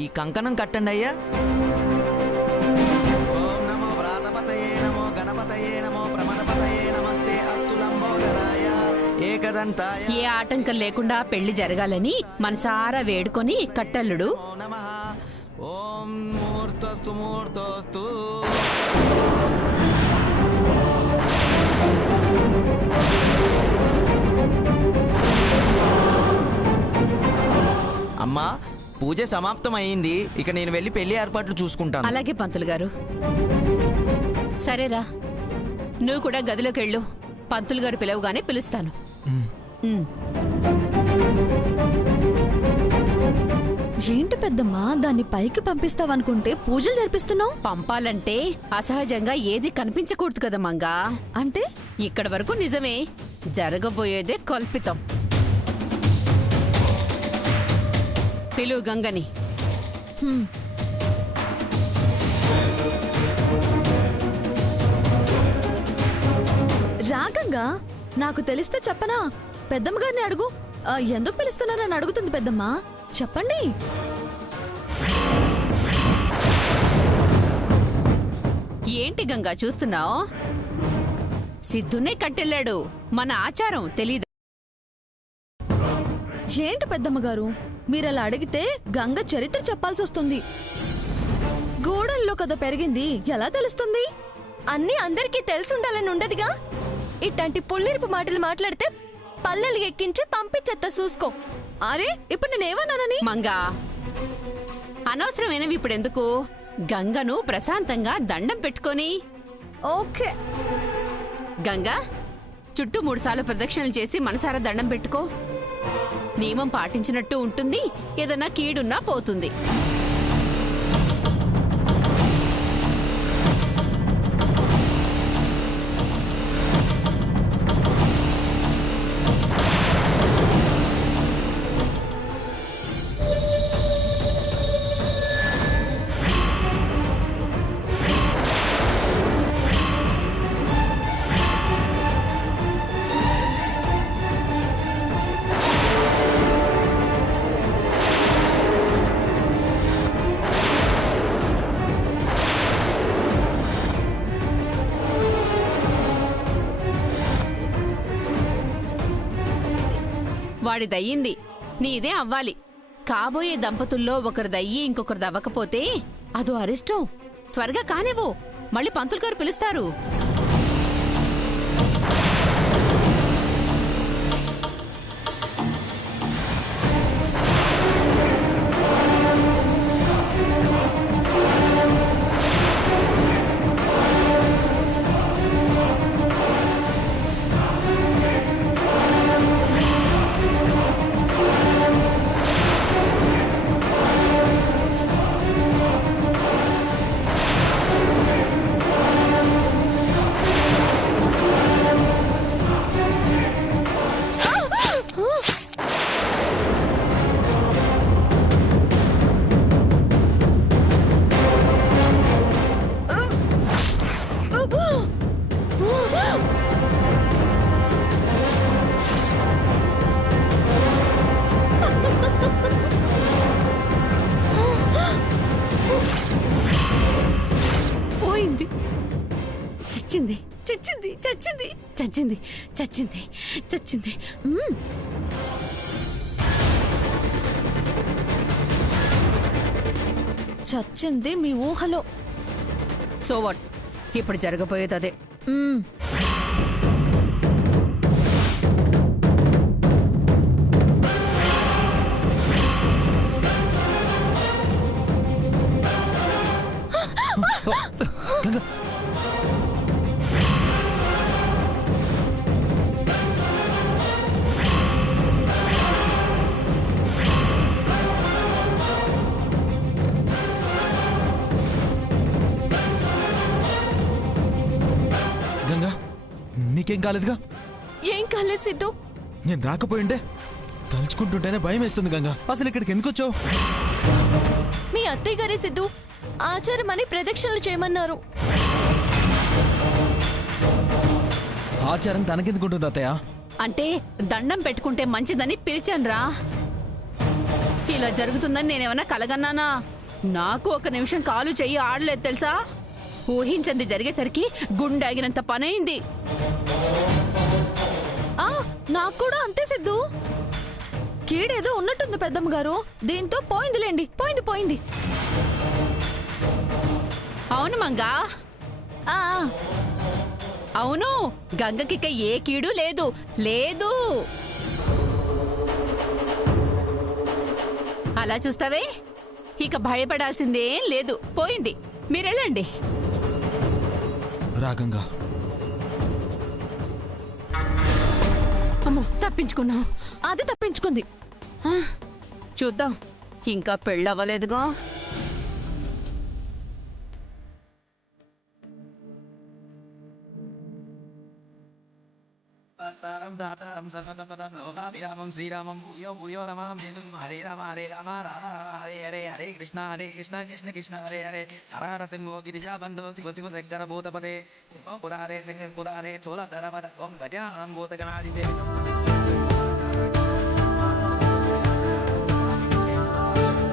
ఈ కంకణం కట్టండి అయ్యా. ఓం నమో వ్రాతపతయే నమో గణపతయే నమో ప్రమదపతయే నమస్తే అస్తు లంబోదరాయ ఏకదంతాయ. ఏ ఆటంకం లేకుండా పెళ్లి జరగాలని మనసారా వేడుకొని కట్టల్లుడు. నమః. ఓం మూర్తస్తు మూర్తస్తు. అమ్మా, పూజ సమాప్తం అయింది. ఇక నేను వెళ్ళి పెళ్లి ఏర్పాట్లు చూసుకుంటాను. అలాగే పంతులు గారు. సరేరా, నువ్వు కూడా గదిలోకి వెళ్ళు. పంతులు గారు పిలవగానే పిలుస్తాను. ఏంటి పెద్దమ్మా, దాన్ని పైకి పంపిస్తావనుకుంటే పూజలు జరిపిస్తున్నావు? పంపాలంటే అసహజంగా ఏది కనిపించకూడదు కదా మంగా. అంటే ఇక్కడ వరకు నిజమే, జరగబోయేదే కల్పితం. పిలువు గంగని. రాగంగా నాకు తెలిస్తే చెప్పనా? పెద్దమ్మ గారిని అడుగు. ఎందుకు పిలుస్తున్నారని అడుగుతుంది పెద్దమ్మ. చెప్పండి. ఏంటి గంగా చూస్తున్నావు? సిద్ధునే కట్టెళ్ళాడు. మన ఆచారం తెలీదు. ఏంటి పెద్దమ్మ గారు, మీరలా అడిగితే గంగ చరిత్ర చెప్పాల్సి వస్తుంది. గోడల్లో కదా పెరిగింది, ఎలా తెలుస్తుంది? అన్నీ అందరికీ తెలుసుండాలని ఉండదుగా. ఇట్లాంటి పుల్లిరిపు మాటలు మాట్లాడితే పల్లెలు ఎక్కించి పంపించేత్తా చూసుకో. అరే, ఇప్పుడు నేనేమన్నానని? మంగా, అనవసరమైనవి ఇప్పుడెందుకు? గంగను ప్రశాంతంగా దండం పెట్టుకొని. ఓకే. గంగా, చుట్టూ 3 సార్లు ప్రదక్షిణలు చేసి మనసారా దండం పెట్టుకో. నియమం పాటించినట్టు ఉంటుంది, ఏదన్నా కీడున్నా పోతుంది. వాడిదయ్యింది, నీదే అవ్వాలి. కాబోయే దంపతుల్లో ఒకరిదయ్యి ఇంకొకరిది అవ్వకపోతే అదో అరిష్టం. త్వరగా కానివ్వు, మళ్ళీ పంతులు గారు పిలుస్తారు. పోయింది. చచ్చింది, చచ్చింది, చచ్చింది, చచ్చింది, చచ్చింది, చచ్చింది. చచ్చింది మీ ఊహలో. సో వాట్, ఇప్పుడు జరగబోయేది అదే. గంగా, నీకేం కాలేదుగా? ఏం కాలేదు సిద్ధు. నేను రాకపోయింటే తలుచుకుంటుంటేనే భయం వేస్తుంది గంగా. అసలు ఇక్కడికి ఎందుకు వచ్చావు? మీ అత్తయ్య గారే సిద్ధు ఆచారం అని ప్రదక్షిణలు చేయమన్నారు. ఆచారం తనకెందుకుంటుంది అత్తయ్య? అంటే దండం పెట్టుకుంటే మంచిదని పిలిచానురా. ఇలా జరుగుతుందని నేనేమన్నా కలగన్నానా? నాకు ఒక నిమిషం కాలు చెయ్యి ఆడలేదు తెలుసా? ఊహించంది జరిగేసరికి గుండాగినంత పనైంది. నాకు కూడా అంతే సిద్ధు. కీడేదో ఉన్నట్టుంది పెద్దమ్మ గారు. దీంతో పోయిందిలేండి, పోయింది. అవును మంగా, అవును. గంగకిక ఏ కీడు లేదు. అలా చూస్తావే, ఇక భయపడాల్సిందేం లేదు. పోయింది. మీరెళ్ళండి. రా గంగా. అమ్మో, తప్పించుకున్నాం. అది తప్పించుకుంది. చూద్దాం, ఇంకా పెళ్ళవ్వలేదుగా. దాతారం సర్వతపదం లోకాభిరామం శ్రీరామం భూయో నమామి. హరే రామ రామ హరే హరే, హరే కృష్ణ కృష్ణ కృష్ణ హరే హరే. హర హర సింహో గిరిజాబంధో శివ శంకర భూతపదే. పురారే పురారే చోళధర పద ఓం గజానం భూతగణాధిపే.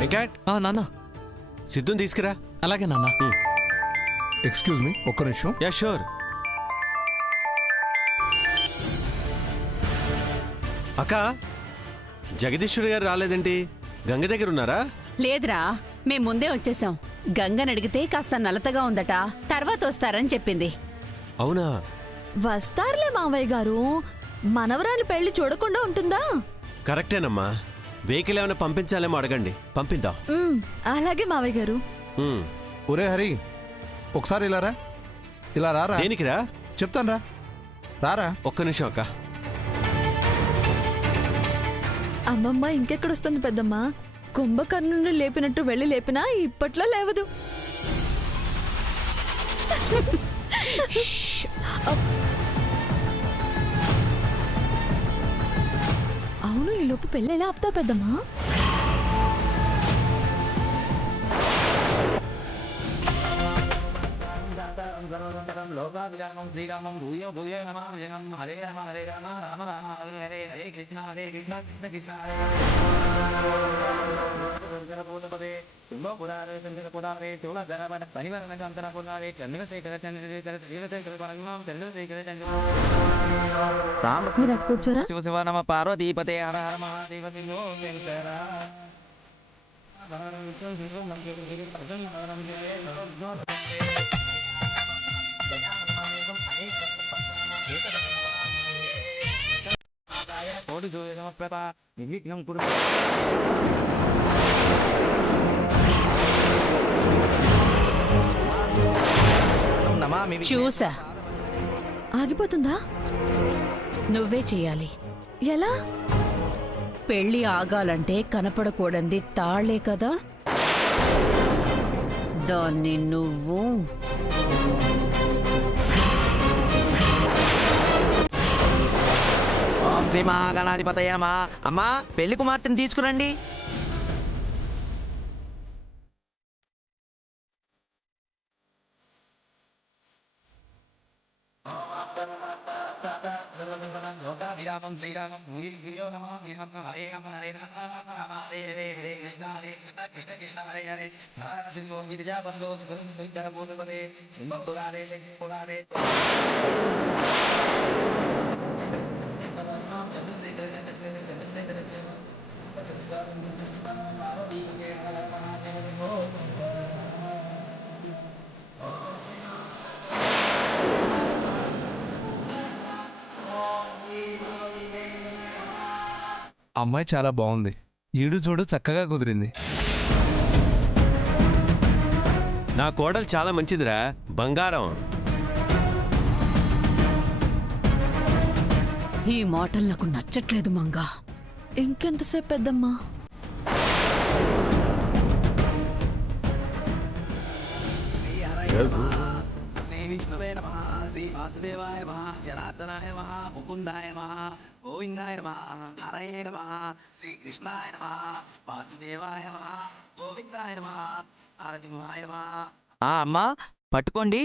వెంకట్, నాన్న. సిద్ధుని తీసుకురా. అలాగే నాన్న. ఎక్స్క్యూజ్ మీ, ఒక్క నిమిషం. Yeah sure. అక్క, జగదీశ్వరి గారు రాలేదేంటి? గంగ దగ్గర ఉన్నారా? లేదురా, మేం ముందే వచ్చేసాం. గంగని అడిగితే కాస్త నలతగా ఉందట, తర్వాత వస్తారని చెప్పింది. అవునా? వస్తారులే మావయ్య గారు. మనవరాలు పెళ్లి చూడకుండా ఉంటుందా? కరెక్టేనమ్మా. వెహికల్ ఏమైనా పంపించాలేమో అడగండి, పంపిద్దాం. అలాగే మావయ్య గారు. ఉమ్. ఒరే హరి, ఒకసారి ఇలా రారా. దేనికిరా? చెప్తాను రారా. ఒక్క నిమిషం అక్క. అమ్మమ్మ ఇంకెక్కడొస్తుంది పెద్దమ్మ? కుంభకర్ణుని లేపినట్టు వెళ్ళి లేపినా ఇప్పట్లో లేవదు. అవును, ఈ లోపు పెళ్ళి ఎలా ఆపుతావు పెద్దమ్మా? లోకాభిరామం శ్రీరామం భూయో నమామి. హరే రామ రామ హరే హరే, హరే కృష్ణ కృష్ణ కృష్ణ హరే హరే. భూతపదే సింహో పురారే శంకర పురారే చోళధర పద పరివర్తన కంతర పురారే చంద్రశేఖర శివ శివ నమ పార్వతీపతే. హర హర మహాదేవ శివో శంకర. కోటి సూర్య సమప్రభ నిర్విఘ్నం కురు. చూసా, ఆగిపోతుందా? నువ్వే చెయ్యాలి. ఎలా? పెళ్లి ఆగాలంటే కనపడకూడంది తాళ్లే కదా, దాన్ని నువ్వు శ్రీ మహాగణాధిపతయ నమః. అమ్మా, పెళ్లి కుమార్తెను తీసుకురండి. లోకాభిరామం శ్రీరామం భూయో నమామి. హరే రామ హరే హరే, హరే కృష్ణ కృష్ణ కృష్ణ హరే హరే. హర సింహో గిరిజాబంధో శంకర భూతపదే. సింహ పురారే పురారే అమ్మాయి చాలా బాగుంది. ఈడు చూడు చక్కగా కుదిరింది. నా కోడలు చాలా మంచిదిరా, బంగారం. ఈ మాటలు నాకు నచ్చట్లేదు మంగా. ఇంకెంతసేపు పెద్దమ్మా? విష్ణువే నమః. శ్రీ వాసుదేవాయ నమః. జనార్దనాయ నమః. ముకుందాయ నమః. గోవిందాయ నమః. హరయే నమః. శ్రీకృష్ణాయ నమః. వాసుదేవాయ నమః. గోవిందాయ నమః. హరసింహాయ నమః. అమ్మా, పట్టుకోండి.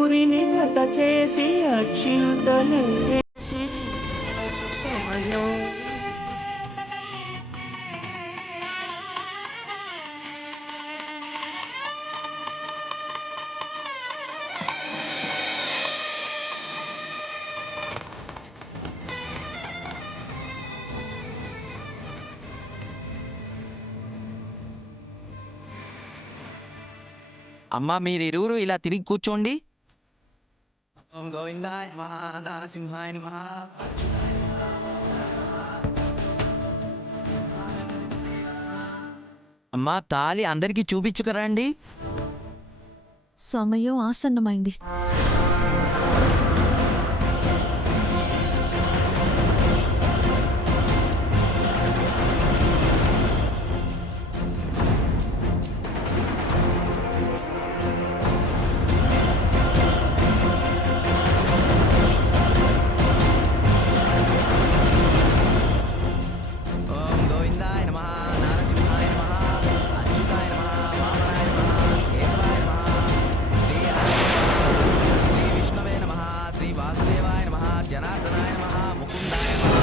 ఊరిని గత చేసి అచ్యుతలేసి సమయం అమ్మా మీరిరువురు ఇలా తిరిగి కూర్చోండి. ఓం గోవిందాయ నమః నరసింహాయ నమః. అమ్మా తాళి అందరికీ చూపించుకురండి. సమయం ఆసన్నమైంది. ఓం గోవిందాయ నమః నరసింహాయ నమః అచ్యుతాయ నమః వామనాయ నమః కేశవాయ నమః శ్రీ శ్రీ విష్ణవే నమః శ్రీ వాసుదేవాయ నమః జనార్దనాయ నమః ముకుందాయ నమః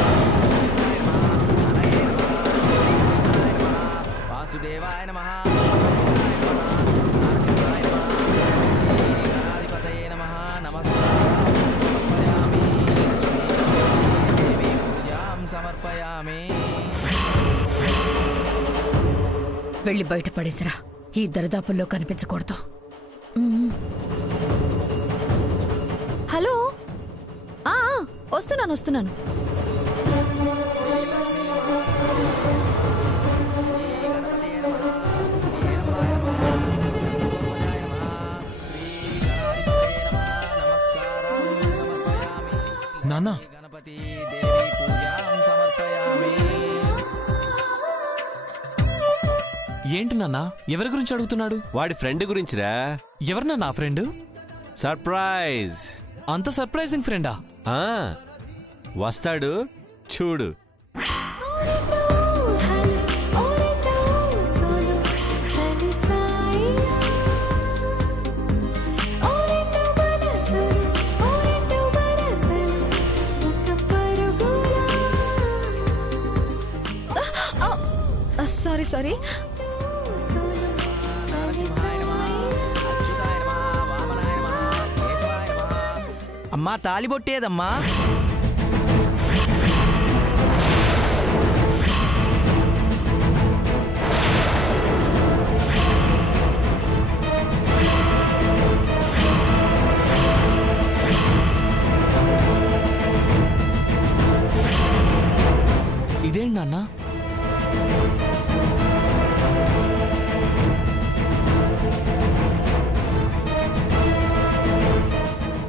గోవిందాయ నమః హరయే నమః శ్రీ కృష్ణాయ నమః వాసుదేవాయ నమః నరసింహాయ నమః శ్రీ గణాధిపతయే నమః నమస్కారం సమర్పయామి దేవి పూజాం సమర్పయామి. వెళ్ళి బయట పడేసిరా, ఈ దరిదాపుల్లో కనిపించకూడదు. హలో, వస్తున్నాను. నాన్న గణపతి దేవి పూజాం సమర్పయామి. ఏంటి నాన్న, ఎవరి గురించి అడుగుతున్నాడు? వాడి ఫ్రెండ్ గురించిరా. ఎవరు నా ఫ్రెండ్? సర్ప్రైజ్. అంత సర్ప్రైజింగ్ ఫ్రెండా? ఆ, వస్తాడు చూడు. సారీ. అమ్మా తాళి బొట్టేదమ్మా. ఇదేంటి నాన్న?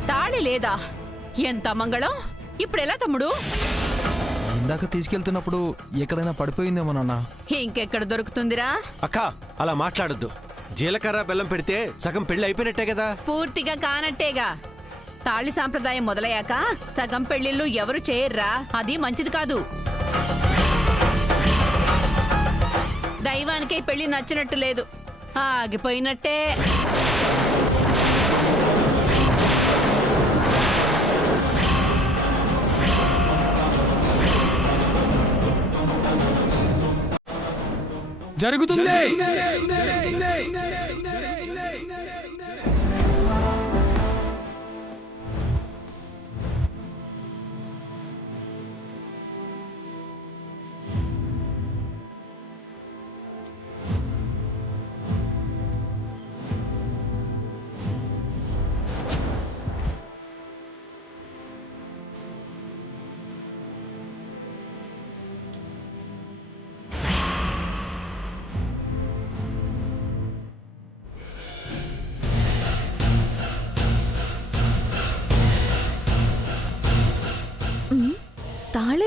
తాళి లేదా? ఎంత మంగళం! ఇప్పుడెలా తమ్ముడు? ఇందాక తీసుకెళ్తున్నప్పుడు ఎక్కడైనా పడిపోయిందేమో నాన్న. ఇంకెక్కడ దొరుకుతుందిరా? అక్క అలా మాట్లాడొద్దు. జీలకర్ర బెల్లం పెడితే సగం పెళ్లి అయిపోయినట్టే కదా. పూర్తిగా కానట్టేగా. తాళి సాంప్రదాయం మొదలయ్యాక సగం పెళ్లిళ్ళు ఎవరు చేయర్రా, అది మంచిది కాదు. దైవానికే పెళ్లి నచ్చినట్టు లేదు, ఆగిపోయినట్టే. జరుగుతుంది.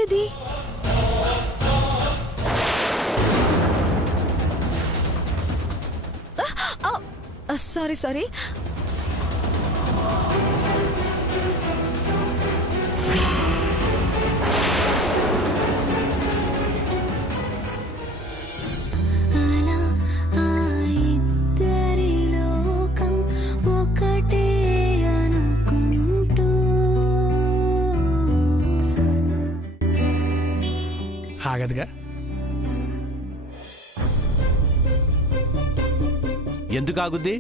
ఏది? Sorry sorry. ఆగదుగా. ఎందుకు ఆగుద్ది?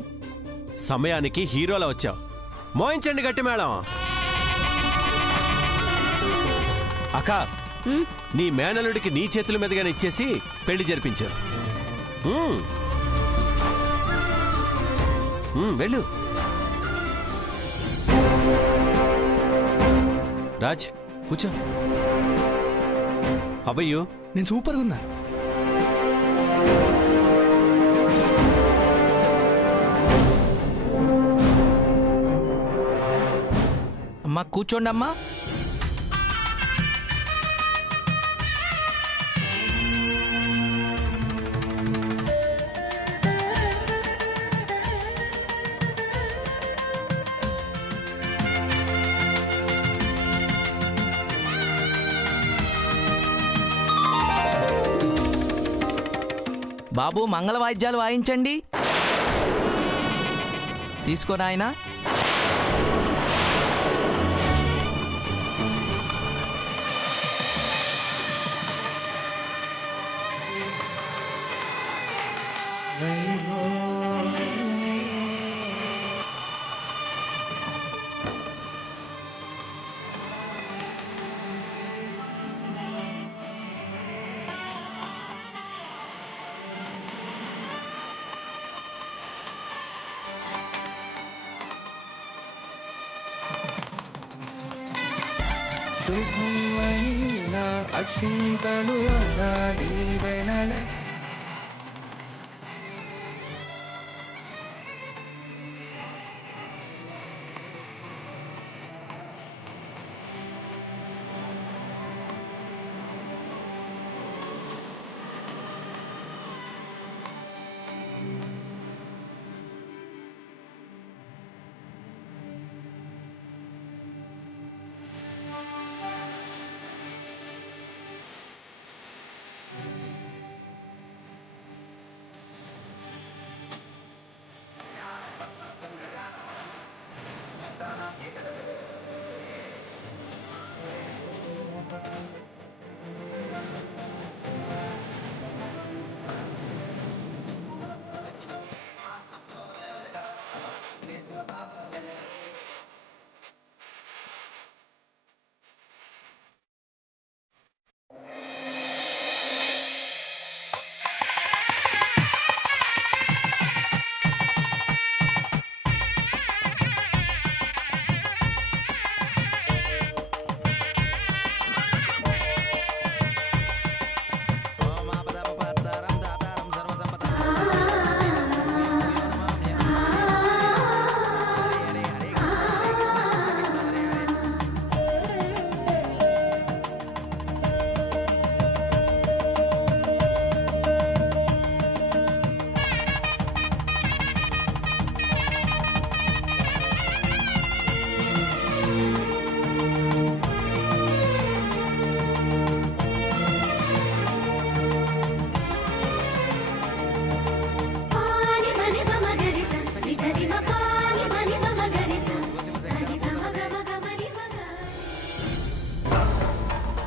సమయానికి హీరోలా వచ్చావు. మోయించండి గట్టి మేళం. అక్క, నీ మేనలుడికి నీ చేతుల మీదుగానే ఇచ్చేసి పెళ్లి జరిపించావు. వెళ్ళు. రాజ్ కూర్చో. అబ్బయ్యో, నేను సూపర్గా ఉన్నా. అమ్మా కూర్చోండి అమ్మా. బాబు మంగళ వాయిద్యాలు వాయించండి. తీసుకో నాయనా. శుభమైన అక్షింతలు దీవెనల.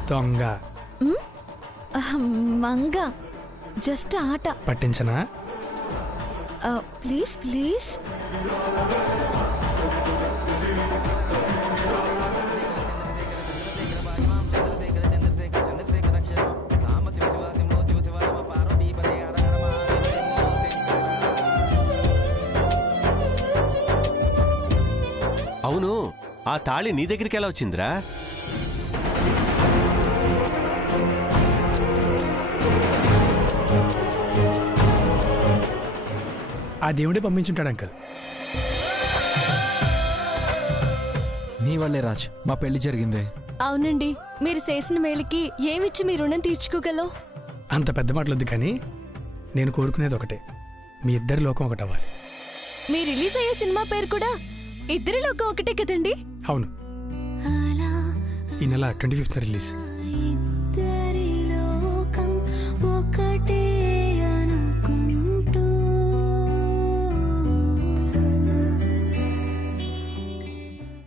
దొంగ మంగ జస్ట్ ఆట. పట్టించనా? Please please. అవును, ఆ తాళి నీ దగ్గరికి ఎలా వచ్చిందిరా? ఆ దేవుడే పంపించుంటాడు అంకల్. నీ వల్లే రాజ్ మా పెళ్లి జరిగిందే. అవునండి, మీరు చేసిన మేలుకి ఏమిచ్చి మీ రుణం తీర్చుకోగలం? అంత పెద్ద మాటలొద్దు కానీ నేను కోరుకునేది ఒకటే, మీ ఇద్దరి లోకం ఒకటి అవ్వాలి. మీ రిలీజ్ అయ్యే సినిమా పేరు కూడా ఇద్దరి లోకం ఒకటే కదండి? అవును, ఈ నెల 25th రిలీజ్.